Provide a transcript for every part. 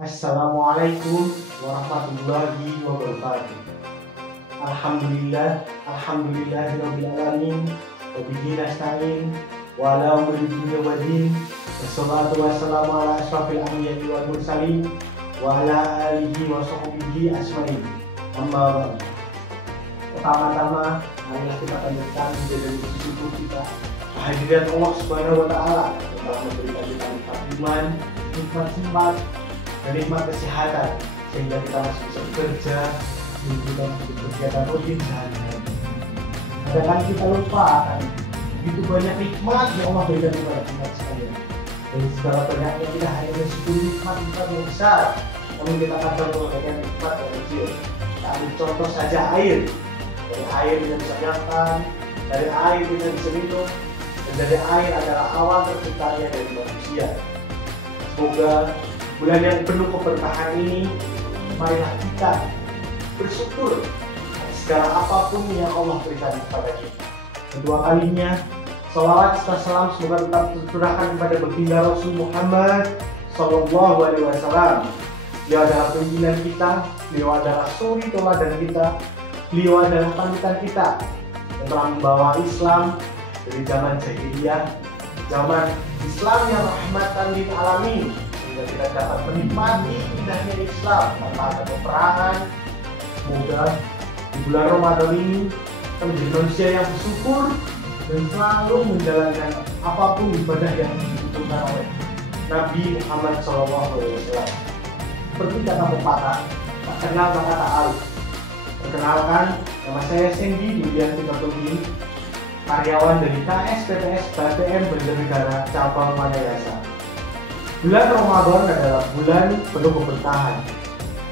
Assalamualaikum warahmatullahi wabarakatuh. Alhamdulillahirrabbilalamin. Wabihi nasta'in wa ala umuri dunya waddin. Wassalatu wassalamu ala asrafil anbiya'i wal mursalin wa ala alihi wa sahbihi asma'in. Amma ba'du. Pertama-tama, marilah kita panjatkan menjadi syukur kita kehadiran Allah Subhanahu wa taala yang telah memberikan kita nikmat iman, nikmat sempat, dan nikmat kesehatan sehingga kita masih bisa bekerja, melakukan kegiatan rutin sehari-hari. Kadang kita lupa akan begitu banyak nikmat yang Allah berikan kepada kita sekalian. Dari segala banyaknya kita hanya bersyukur nikmat yang besar, namun kita kadang mengabaikan nikmat yang kecil. Kita ambil contoh saja air. Dari air kita bisa makan, dari air kita bisa minum, dan dari air adalah awal terciptanya dari manusia. Semoga bulan yang penuh keberkahan ini, marilah kita bersyukur atas segala apapun yang Allah berikan kepada kita. Kedua kalinya, salawat serta salam semoga tetap tercurahkan kepada baginda Rasul Muhammad Sallallahu Alaihi Wasallam. Beliau adalah pimpinan kita, beliau adalah suri teladan kita, beliau adalah panutan kita yang telah membawa Islam dari zaman jahiliyah, zaman Islam yang rahmatan lil alamin, sehingga kita dapat menikmati indahnya Islam tanpa ada peperangan. Semoga di bulan Ramadan ini kita menjadi manusia yang bersyukur dan selalu menjalankan apapun ibadah yang dibutuhkan oleh Nabi Muhammad SAW. Seperti kata pepatah, tak kenal maka tak arif. Perkenalkan, nama saya Sandy Julian Pitotogin, karyawan dari KSPTS BTM Banjarnegara Cabang Wanayasa. Bulan Ramadan adalah bulan penuh keberkahan,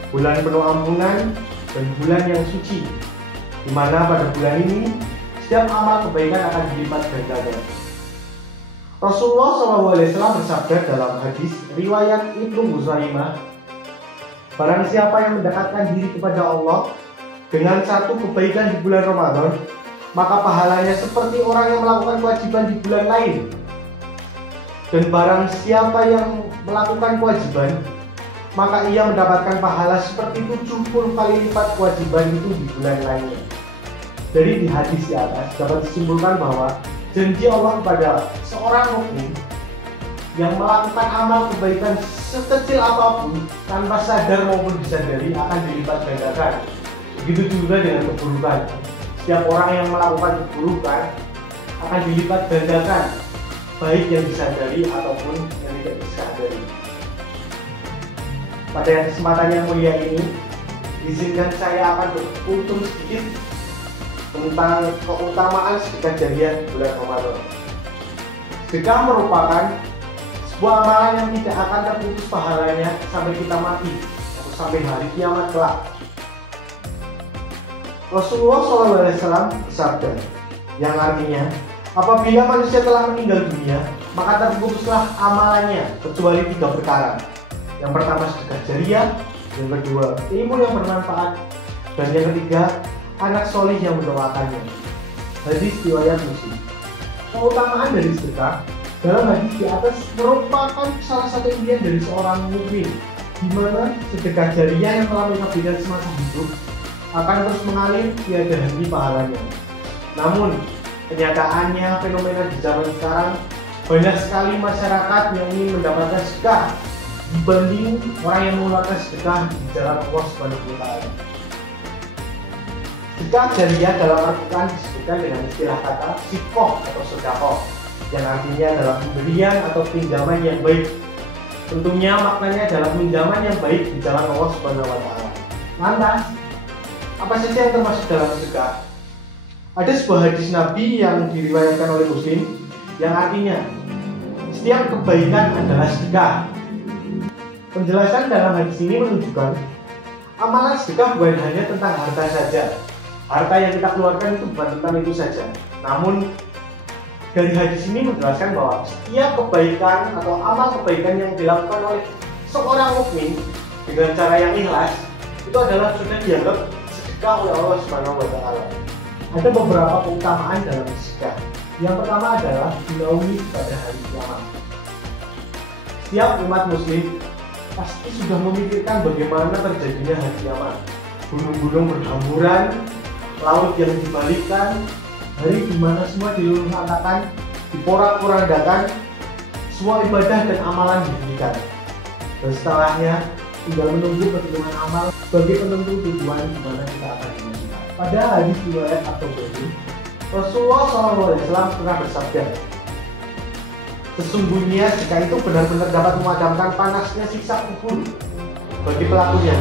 bulan penuh ampunan, dan bulan yang suci, di mana pada bulan ini setiap amal kebaikan akan dilipat gandakan. Rasulullah SAW bersabda dalam hadis riwayat Ibnu Huzaimah, barang siapa yang mendekatkan diri kepada Allah dengan satu kebaikan di bulan Ramadan, maka pahalanya seperti orang yang melakukan kewajiban di bulan lain. Dan barang siapa yang melakukan kewajiban, maka ia mendapatkan pahala seperti 70 kali lipat kewajiban itu di bulan lainnya. Dari di hadis di atas dapat disimpulkan bahwa janji Allah kepada seorang mukmin yang melakukan amal kebaikan sekecil apapun tanpa sadar maupun disadari akan dilipat gandakan. Begitu juga dengan keburukan. Setiap orang yang melakukan keburukan akan dilipat gandakan, baik yang disadari ataupun yang tidak disadari. Pada kesempatan yang mulia ini, izinkan saya akan beruntung sedikit tentang keutamaan sedekah jariah bulan Ramadan. Sedekah merupakan sebuah amalan yang tidak akan terputus pahalanya sampai kita mati atau sampai hari kiamat kelak. Rasulullah SAW bersabda, yang artinya, apabila manusia telah meninggal dunia, maka terputuslah amalannya kecuali 3 perkara. Yang pertama sedekah jariah, yang kedua ilmu yang bermanfaat, dan yang ketiga anak solih yang mendoakannya. Hadis riwayat Muslim. Keutamaan dari sedekah dalam hadis di atas merupakan salah satu impian dari seorang mukmin, di mana sedekah jariah yang telah mengabdikan semasa hidup akan terus mengalir tiada henti pahalanya. Namun kenyataannya fenomena di zaman sekarang, banyak sekali masyarakat yang ingin mendapatkan sedekah dibanding orang yang mengeluarkan sedekah di jalan Allah Subhanahu wa taala. Sedekah jariah dalam Al-Quran disebutkan dengan istilah kata sikoh atau sedekah, yang artinya adalah pemberian atau pinjaman yang baik. Tentunya maknanya adalah pinjaman yang baik di jalan Allah Subhanahu wa taala. Lantas, apa saja yang termasuk dalam sedekah? Ada sebuah hadis Nabi yang diriwayatkan oleh Muslim yang artinya setiap kebaikan adalah sedekah. Penjelasan dalam hadis ini menunjukkan amalan sedekah bukan hanya tentang harta saja. Harta yang kita keluarkan itu bukan tentang itu saja. Namun dari hadis ini menjelaskan bahwa setiap kebaikan atau amal kebaikan yang dilakukan oleh seorang mukmin dengan cara yang ikhlas itu adalah sudah dianggap sedekah oleh Allah Subhanahu wa taala. Ada beberapa keutamaan dalam sedekah. Yang pertama adalah dinaungi pada hari kiamat. Setiap umat muslim pasti sudah memikirkan bagaimana terjadinya hari kiamat. Gunung-gunung berhamburan, laut yang dibalikkan, hari di mana semua diluluh-lantakan, diporak-porandakan, semua ibadah dan amalan dihentikan. Dan setelahnya tinggal menunggu perhitungan amal sebagai penentu tujuan di mana kita akan dimasukkan. Pada hadis riwayat At-Tabrani, Rasulullah SAW pernah bersabda, sesungguhnya jika itu benar-benar dapat memadamkan panasnya siksa kubur bagi pelakunya,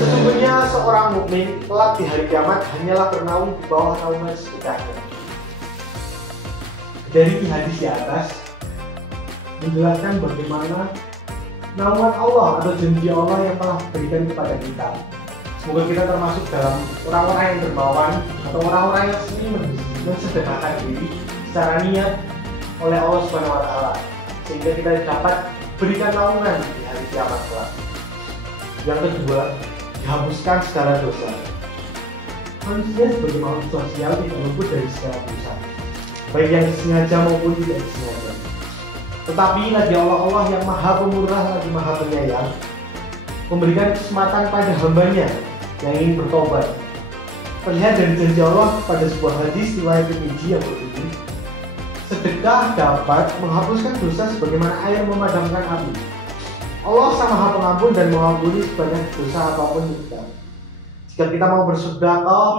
sesungguhnya seorang mukmin kelak di hari kiamat hanyalah bernaung di bawah naungan sedekahnya. Dari hadis di atas menjelaskan bagaimana naungan Allah atau janji Allah yang telah diberikan kepada kita. Semoga kita termasuk dalam orang-orang yang dermawan atau orang-orang yang sering mensedekahkan diri secara niat oleh Allah Subhanahu wa Ta'ala, sehingga kita dapat berikan naungan di hari kiamat kelak. Yang kedua, dihapuskan segala dosa. Manusia sebagai makhluk sosial tidak luput dari segala dosa, baik yang disengaja maupun tidak disengaja. Tetapi lagi Allah yang maha pemurah lagi maha penyayang memberikan kesempatan pada hambanya yang ingin bertobat. Terlihat dari janji Allah pada sebuah hadis riwayat Tirmidzi yang berbunyi, sedekah dapat menghapuskan dosa sebagaimana air memadamkan api. Allah sang maha pengampun dan mengampuni sebanyak dosa apapun kita. Jika kita mau bersedekah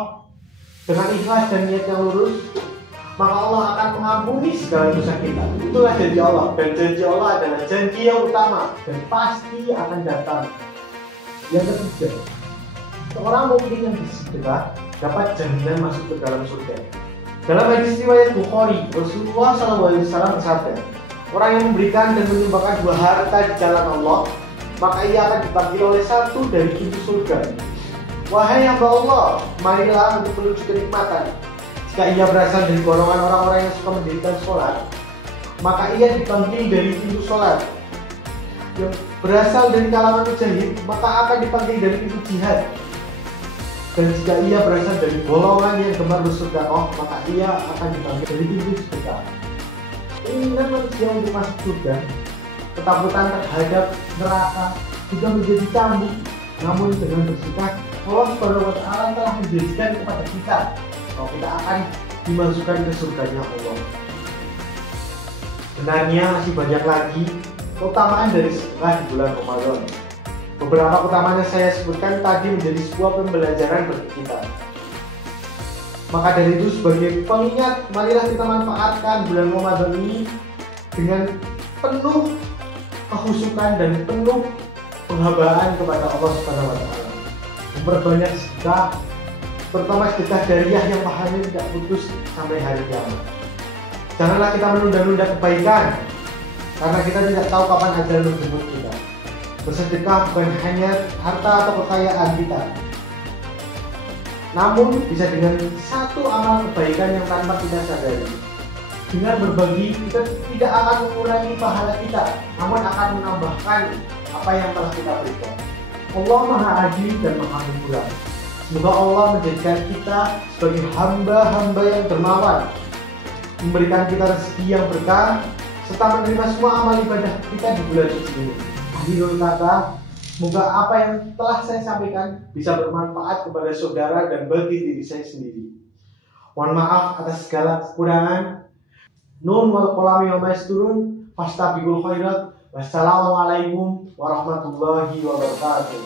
dengan ikhlas dan niat yang lurus, maka Allah akan mengampuni segala dosa kita. Itulah janji Allah, dan janji Allah adalah janji yang utama dan pasti akan datang. Yang ketiga, seorang mukmin yang bersedekah dapat jaminan masuk ke dalam surga. Dalam hadis riwayat Bukhari, Rasulullah SAW bersabda, orang yang memberikan dan menyumbangkan dua harta di jalan Allah, maka ia akan dipanggil oleh satu dari pintu surga. Wahai hamba Allah, marilah untuk menuju kenikmatan. Jika ia berasal dari golongan orang-orang yang suka mendirikan sholat, maka ia dipanggil dari pintu sholat. Yang berasal dari kalangan mujahid, maka akan dipanggil dari pintu jihad. Dan jika ia berasal dari golongan yang gemar bersedekah, maka ia akan dipanggil dari pintu sedekah. Keinginan manusia untuk masuk surga, ketakutan terhadap neraka juga menjadi cambuk. Namun dengan bersedekah, Allah Subhanahu wa Ta'ala telah menjanjikan kepada kita bahwa kita akan dimasukkan ke surganya Allah. Sebenarnya masih banyak lagi keutamaan dari sedekah di bulan Ramadan. Beberapa keutamaannya saya sebutkan tadi menjadi sebuah pembelajaran bagi kita. Maka dari itu sebagai pengingat, marilah kita manfaatkan bulan Ramadan ini dengan penuh kehusukan dan penuh penghambaan kepada Allah Subhanahu wa Ta'ala. Memperbanyak sedekah, terutama sedekah jariah yang pahalanya tidak putus sampai hari kiamat. Janganlah kita menunda-nunda kebaikan, karena kita tidak tahu kapan ajal menjemput kita. Bersedekah bukan hanya harta atau kekayaan kita, namun bisa dengan satu amal kebaikan yang tanpa kita sadari. Dengan berbagi, kita tidak akan mengurangi pahala kita, namun akan menambahkan apa yang telah kita berikan. Allah Maha Adil dan Maha Pemurah. Semoga Allah menjadikan kita sebagai hamba-hamba yang dermawan, memberikan kita rezeki yang berkah, serta menerima semua amal ibadah kita di bulan suci ini. Akhirul kata, semoga apa yang telah saya sampaikan bisa bermanfaat kepada saudara dan bagi diri saya sendiri. Mohon maaf atas segala kekurangan. Nun wal qalami wa ma yasturun. Fastabiqul khairat. Wassalamualaikum warahmatullahi wabarakatuh.